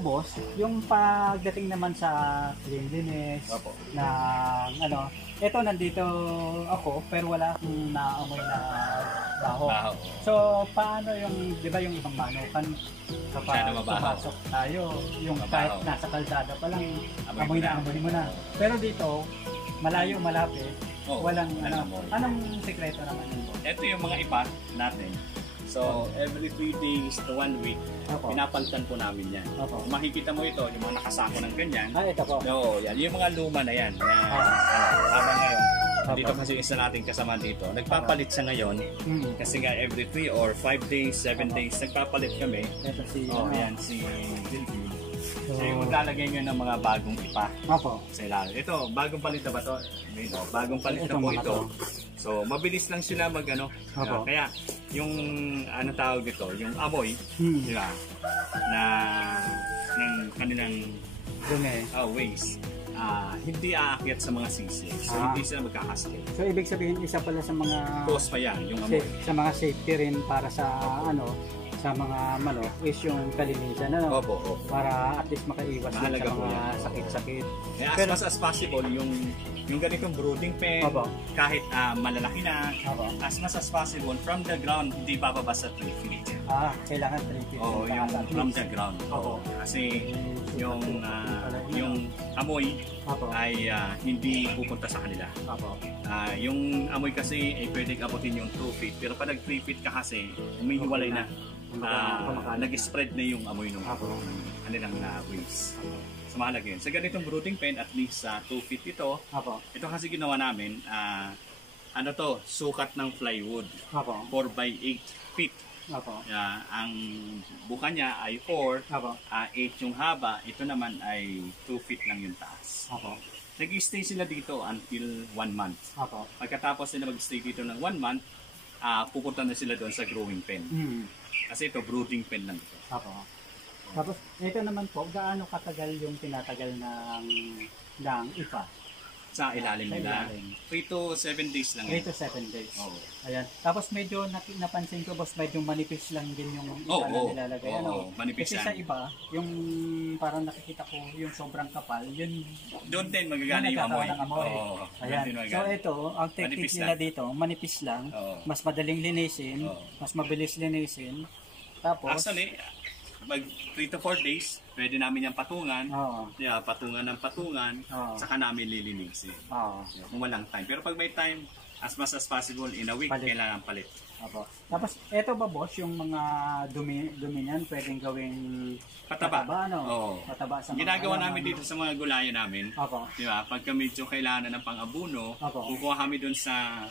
boss, yung pagdating naman sa cleanliness, Opo. na ano, eto nandito ako pero wala akong naamoy na baho. Baho. So, paano yung, di ba yung ibang manukan, kapag Masyado mabaho. pumasok tayo, yung Mabaho. kahit nasa kalsada pa lang, Amoy amoy mo na. Pero dito, malayo, malapit, Oo, walang walang ano. amoy. Anong sikreto naman yun? Ito yung mga ipa natin. So, every 3 days to 1 week, Opo. pinapalitan po namin yan. Opo. Kung makikita mo ito, yung mga nakasako ng ganyan. Ito po. Oo, yan. Yung mga luma na yan. Na, habang ngayon, dito kasi isa nating kasama dito. Nagpapalit siya ngayon. Kasi nga every 3 or 5 days, 7 days, nagpapalit kami. Ito si, Yan, si Dilby. So, yung maglalagay nyo ng mga bagong ipa Opo. sa ilalim. Ito, bagong palit na ba ito? Bagong palit na po mga ito. to. So, mabilis lang sila mag-ano. Opo. Kaya, yung ano tawag ito, yung amoy, di ba, na ng kanilang Dumi. waste, hindi aakyat sa mga sisi. So, hindi sila magkakaskil. So, ibig sabihin, isa pala sa mga Cause pa yan, yung amoy. sa mga safety rin para sa ano, sa mga manok is yung kalinisan, ano? Opo. Para at least makaiwas din Mahalaga sa po mga yan. sakit-sakit. Kaya as Pero- much as possible, yung ganitong brooding pen, Opo. kahit malalaki na, Opo. as much as possible, from the ground, hindi bababa sa 3 feet. Kailangan 3 feet. Oo, yung from the ground. Opo. Kasi yung amoy Opo. ay hindi pupunta sa kanila. Opo. Yung amoy kasi ay pwedeng abutin yung 2 feet. Pero pag nag 3 feet ka kasi, umihiwalay na. Nag-spread na yung amoy ng kanilang waste. So mahalaga yun. Sa ganitong brooding pen, at least 2 feet ito. Opo. Ito kasi ginawa namin, ano to, sukat ng plywood. Opo. 4 by 8 feet. Opo. Ang buka niya ay 4, Opo. 8 yung haba, ito naman ay 2 feet lang yung taas. Opo. Nag-stay sila dito until 1 month. Opo. Pagkatapos nila mag-stay dito ng 1 month, pupunta na sila doon sa growing pen. Kasi ito, brooding pen lang ito. Opo. Tapos, ito naman po, gaano katagal yung tinatagal ng ipa? Sa ilalim Sa nila. ilalim. 3 to 7 days lang. 3 to 7 days. Oo. Ayan. Tapos medyo napansin ko, boss, medyo manipis lang din yung ipa na nilalagay. Oo, manipis Kasi yan. sa iba, yung parang nakikita ko, yung sobrang kapal, yun Doon din magagana yung amoy. nagkakaroon ng amoy. Oo, Ayan. doon din So magagana. ito, ang technique Manipis nila lang. dito, manipis lang, Oo. mas madaling linisin, Oo. mas mabilis linisin. Tapos, Actually, mag 3 to 4 days, pwede namin yung patungan. oo. Yeah, patungan ng patungan, Oo. saka namin lilinisin. Oo. Kung walang time. Pero pag may time, as much as possible, in a week, Palit. kailangan palit. Opo. Tapos, eto ba, boss, yung mga dumi niyan, pwedeng gawing Pataba. ano? Oo. Pataba sa mga Ginagawa halaman. namin dito sa mga gulayan namin. Opo. Di ba? Pagka medyo kailangan ng pang-abuno, Opo. kukuha kami dun sa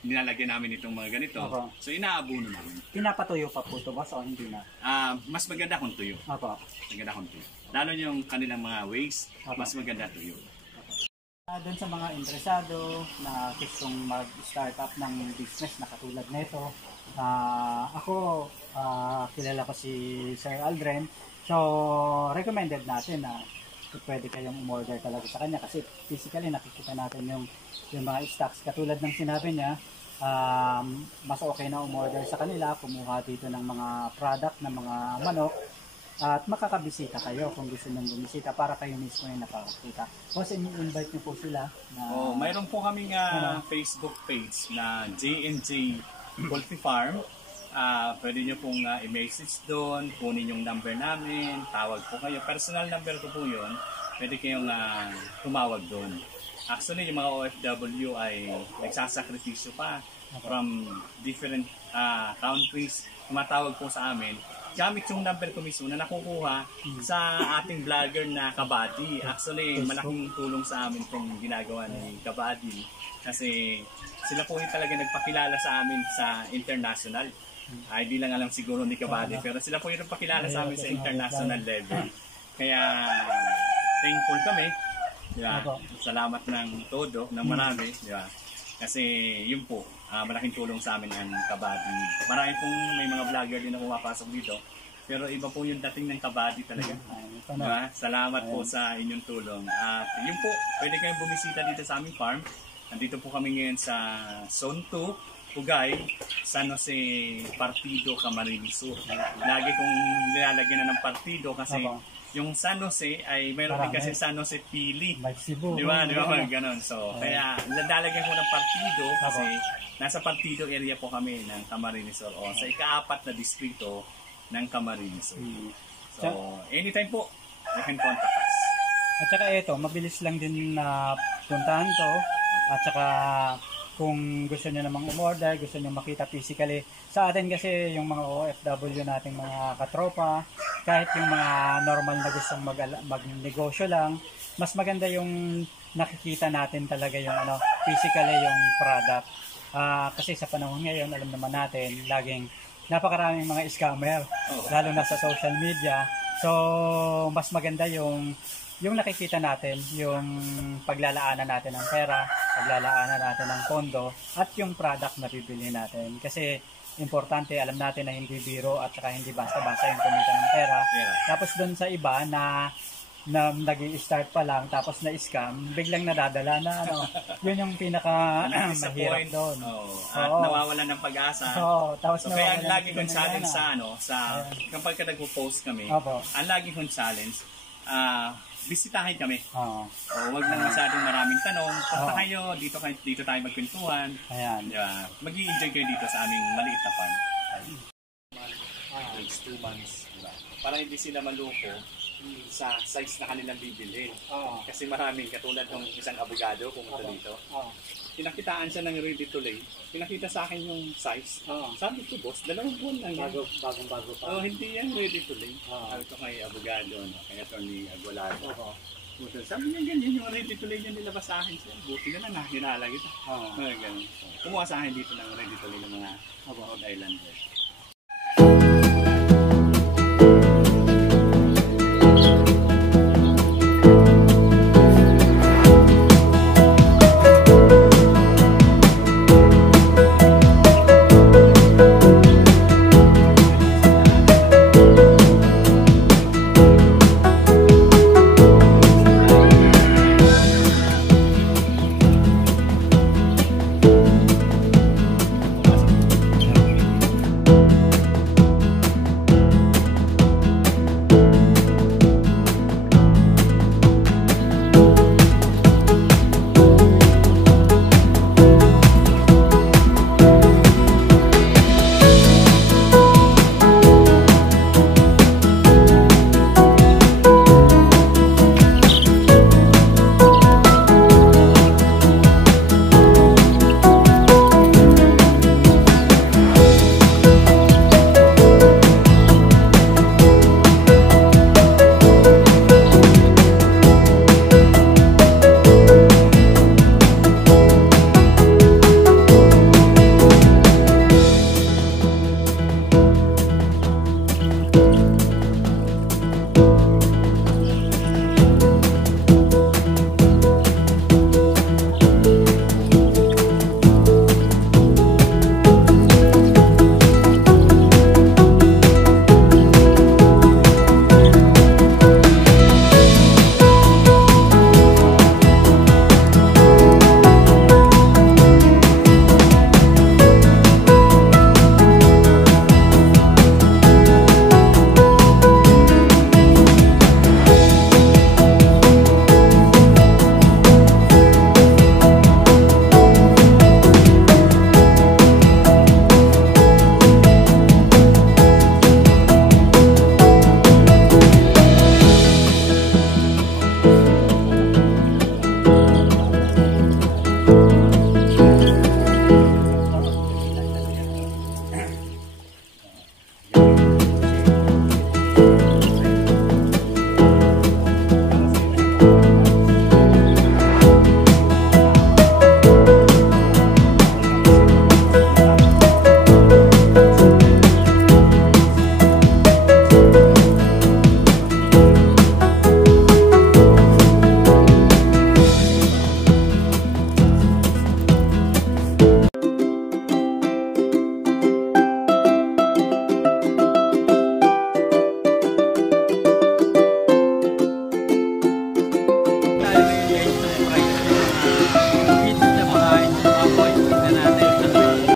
nilalagyan namin itong mga ganito. Opo. So, inaabuno namin. Pinapatuyo pa po ito, boss, o hindi na? Mas maganda kung tuyo. Opo. Maganda kung tuyo. Lalo yung kanilang mga waste, Opo. mas maganda tuyo. Doon sa mga interesado na gustong mag-start up ng business na katulad nito, ako, kilala ko si Sir Aldren. So, recommended natin na pwede kayong umorder talaga sa kanya kasi physically nakikita natin yung mga stocks. Katulad ng sinabi niya, mas okay na umorder sa kanila, kumuha dito ng mga product ng mga manok at makakabisita kayo kung gusto nyo bumisita para kayo mismo yung nakakita. Kasi invite nyo po sila na Mayroon po kaming Facebook page na J&J Poultry Farm. Pwede nyo pong i-message doon, kunin yung number namin, tawag po kayo. Personal number ko po yun, pwede kayong tumawag doon. Actually, yung mga OFW ay nagsasakripisyo pa from different countries. Tumatawag po sa amin. Gamit yung number ko mismo na nakukuha sa ating vlogger na Kabady. Actually, malaking tulong sa amin itong ginagawa ni Kabady. Kasi sila po yung talaga nagpakilala sa amin sa international. Hindi lang alam siguro ni Kabady, pero sila po yung nagpakilala sa amin sa international level. Kaya thankful kami. Diba? Salamat ng todo, ng marami. Diba? Kasi yun po, malaking tulong sa amin ang Kabady. Marami pong may mga vlogger din na pumapasok dito. Pero iba po yung dating ng Kabady talaga. Diba? Salamat po sa inyong tulong. At yun po, pwede kayong bumisita dito sa aming farm. Nandito po kami ngayon sa Zone 2. Pugay, San Jose Partido, Camarines Sur. Lagi kong nilalagyan na ng partido kasi Opo. yung San Jose ay mayroon din Marami. kasi San Jose Pili. May Cebu. Di ba? Ganon. So, kaya lalagyan ko ng partido kasi Opo. nasa partido area po kami ng Camarines Sur o sa ika-4 na distrito ng Camarines Sur. So, anytime po, you can contact us. At saka ito, mabilis lang din na puntahan to. At saka kung gusto nyo namang umorder, gusto nyo makita physically. Sa atin kasi yung mga OFW nating mga katropa, kahit yung mga normal na gustong magnegosyo lang, mas maganda yung nakikita natin talaga yung physically yung product. Kasi sa panahon ngayon, alam naman natin, laging napakaraming mga scammer, lalo na sa social media. So, mas maganda yung nakikita natin, yung paglalaanan natin ng pera, paglalaanan natin ng pondo, at yung product na bibili natin. Kasi importante, alam natin na hindi biro at saka hindi basta-basta yung kumita ng pera. Yeah. Tapos doon sa iba na nag-i-start pa lang, tapos na-scam, biglang nadadala na yun yung pinaka mahirap doon. At nawawalan ng pag-asa. Tapos so kaya ang lagi kong challenge kapag ka nagpo-post kami, ang lagi kong challenge, bisitahin kami. Huwag nang masyadong maraming tanong. Punta kayo, dito tayo magkwentuhan. Ayan. Mag-i-enjoy kayo dito sa aming maliit na farm. It's 2 months. Diba? Para hindi sila maluko sa size na kanilang bibilhin. Kasi maraming katulad ng isang abogado pumunta dito. Pinakitaan siya ng ready to lay. Pinakita sa akin yung size. Sabi ko, boss, 2 buwan lang yan. Bagong-bago pa. Hindi yan ready to lay. Sabi ko kay abogado, kay Atty. Agualado. Sabi niya ganyan, yung ready to lay niya nilabas sa akin siya. Buti na lang, hinala kita. Ganun. Kumuha sa akin dito ng ready to lay ng mga Rhode Islanders.